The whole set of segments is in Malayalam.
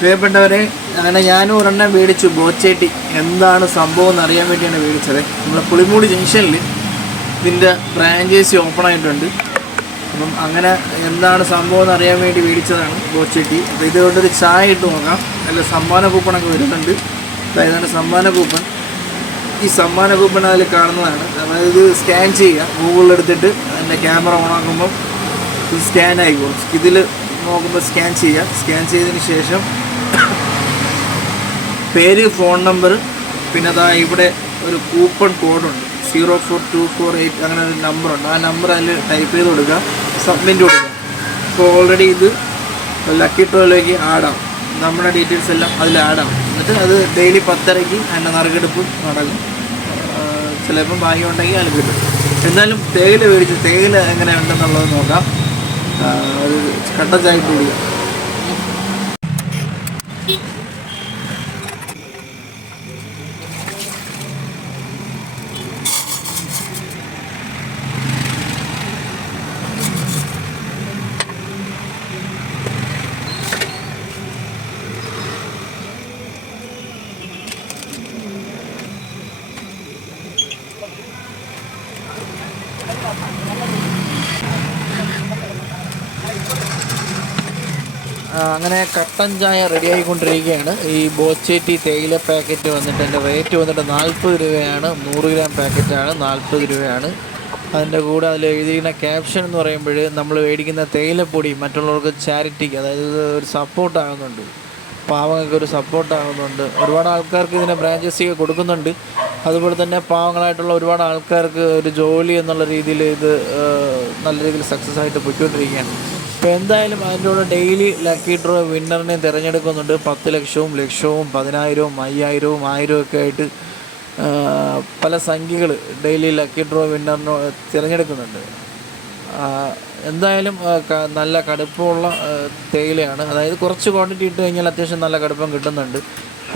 പ്രിയപ്പെട്ടവരെ, അങ്ങനെ ഞാനും ഒരെണ്ണം മേടിച്ചു. ബോച്ചേട്ടി എന്താണ് സംഭവം എന്ന് അറിയാൻ വേണ്ടിയാണ് മേടിച്ചത്. നമ്മുടെ പുളിമൂട് ജംഗ്ഷനിൽ ഇതിൻ്റെ ഫ്രാഞ്ചൈസി ഓപ്പൺ ആയിട്ടുണ്ട്. അപ്പം അങ്ങനെ എന്താണ് സംഭവം എന്ന് അറിയാൻ വേണ്ടി മേടിച്ചതാണ് ബോച്ചേട്ടി. അപ്പോൾ ഇതുകൊണ്ടൊരു ചായ ഇട്ട് നോക്കാം. നല്ല സമ്മാന കൂപ്പണൊക്കെ വരുന്നുണ്ട്. അതായതാണ് സമ്മാന കൂപ്പൺ. ഈ സമ്മാന കൂപ്പൺ അതിൽ കാണുന്നതാണ്. അതായത് സ്കാൻ ചെയ്യുക, ഗൂഗിളിലെടുത്തിട്ട് അതിൻ്റെ ക്യാമറ ഓണാക്കുമ്പം ഇത് സ്കാൻ ആയിക്കോളും. ഇതിൽ നോക്കുമ്പോൾ സ്കാൻ ചെയ്യുക. സ്കാൻ ചെയ്തതിന് ശേഷം പേര്, ഫോൺ നമ്പർ, പിന്നെ അതാ ഇവിടെ ഒരു കൂപ്പൺ കോഡുണ്ട് 04248 അങ്ങനെ ഒരു നമ്പറുണ്ട്. ആ നമ്പർ അതിൽ ടൈപ്പ് ചെയ്ത് കൊടുക്കുക, സബ്മിറ്റ് കൊടുക്കുക. അപ്പോൾ ഓൾറെഡി ഇത് ലക്കി ഡ്രോയിലേക്ക് ആഡാവും. നമ്മുടെ ഡീറ്റെയിൽസ് എല്ലാം അതിൽ ആഡാവും. എന്നിട്ട് അത് ഡെയിലി 10:30 അതിൻ്റെ നറുക്കെടുപ്പ് നടക്കും. ചിലപ്പം ഭാഗ്യം ഉണ്ടെങ്കിൽ അതിൽ കിട്ടും. എന്തായാലും തേയില മേടിച്ച് തേയില എങ്ങനെ ഉണ്ടെന്നുള്ളത് നോക്കാം. ഒരു കട്ട ചായ ഇട്ട് കുടിക്കാം. അങ്ങനെ കട്ടൻ ചായ റെഡി ആയിക്കൊണ്ടിരിക്കുകയാണ്. ഈ ബോച്ചേട്ടി തേയില പാക്കറ്റ് വന്നിട്ട് എൻ്റെ റേറ്റ് വന്നിട്ട് 40 രൂപയാണ്. 100 ഗ്രാം പാക്കറ്റാണ്, 40 രൂപയാണ്. അതിൻ്റെ കൂടെ അതിൽ എഴുതിയിരിക്കുന്ന ക്യാപ്ഷൻ എന്ന് പറയുമ്പോൾ നമ്മൾ മേടിക്കുന്ന തേയിലപ്പൊടി മറ്റുള്ളവർക്ക് ചാരിറ്റിക്ക്, അതായത് ഒരു സപ്പോർട്ടാകുന്നുണ്ട്, പാവങ്ങൾക്ക് ഒരു സപ്പോർട്ടാകുന്നുണ്ട്. ഒരുപാട് ആൾക്കാർക്ക് ഇതിനെ ബ്രാഞ്ചസൊക്കെ കൊടുക്കുന്നുണ്ട്. അതുപോലെ തന്നെ പാവങ്ങളായിട്ടുള്ള ഒരുപാട് ആൾക്കാർക്ക് ഒരു ജോലി എന്നുള്ള രീതിയിൽ ഇത് നല്ല രീതിയിൽ സക്സസ് ആയിട്ട് പോയിക്കൊണ്ടിരിക്കുകയാണ്. അപ്പോൾ എന്തായാലും അതിൻ്റെ കൂടെ ഡെയിലി ലക്കി ഡ്രോ വിന്നറിനെ തിരഞ്ഞെടുക്കുന്നുണ്ട്. 10 ലക്ഷവും 10,000, 5,000, 1000 ഒക്കെ ആയിട്ട് പല സംഖ്യകൾ ഡെയിലി ലക്കി ഡ്രോ വിന്നറിന് തിരഞ്ഞെടുക്കുന്നുണ്ട്. എന്തായാലും നല്ല കടുപ്പമുള്ള തേയിലയാണ്. അതായത് കുറച്ച് ക്വാണ്ടിറ്റി ഇട്ട് കഴിഞ്ഞാൽ അത്യാവശ്യം നല്ല കടുപ്പം കിട്ടുന്നുണ്ട്.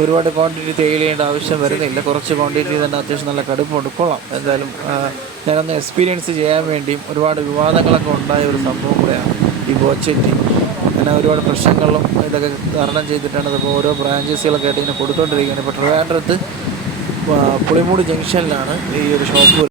ഒരുപാട് ക്വാണ്ടിറ്റി തേയിലേണ്ട ആവശ്യം വരുന്നില്ല. കുറച്ച് ക്വാണ്ടിറ്റി തന്നെ അത്യാവശ്യം നല്ല കടുപ്പമുണ്ട്. കൊള്ളാം. എന്തായാലും ഞാനൊന്ന് എക്സ്പീരിയൻസ് ചെയ്യാൻ വേണ്ടിയും ഒരുപാട് വിവാദങ്ങളൊക്കെ ഉണ്ടായ ഒരു സംഭവം കൂടെയാണ് ഈ ബോച്ചേട്ടി. അങ്ങനെ ഒരുപാട് പ്രശ്നങ്ങളും ഇതൊക്കെ തരണം ചെയ്തിട്ടാണ് ഇതിപ്പോൾ ഓരോ ബ്രാഞ്ചസുകളൊക്കെ ആയിട്ട് ഇങ്ങനെ കൊടുത്തുകൊണ്ടിരിക്കുകയാണ്. ഇപ്പോൾ ട്രിവാൻഡ്രത്ത് പുളിമൂട് ജംഗ്ഷനിലാണ് ഈ ഒരു ഷോപ്പ്.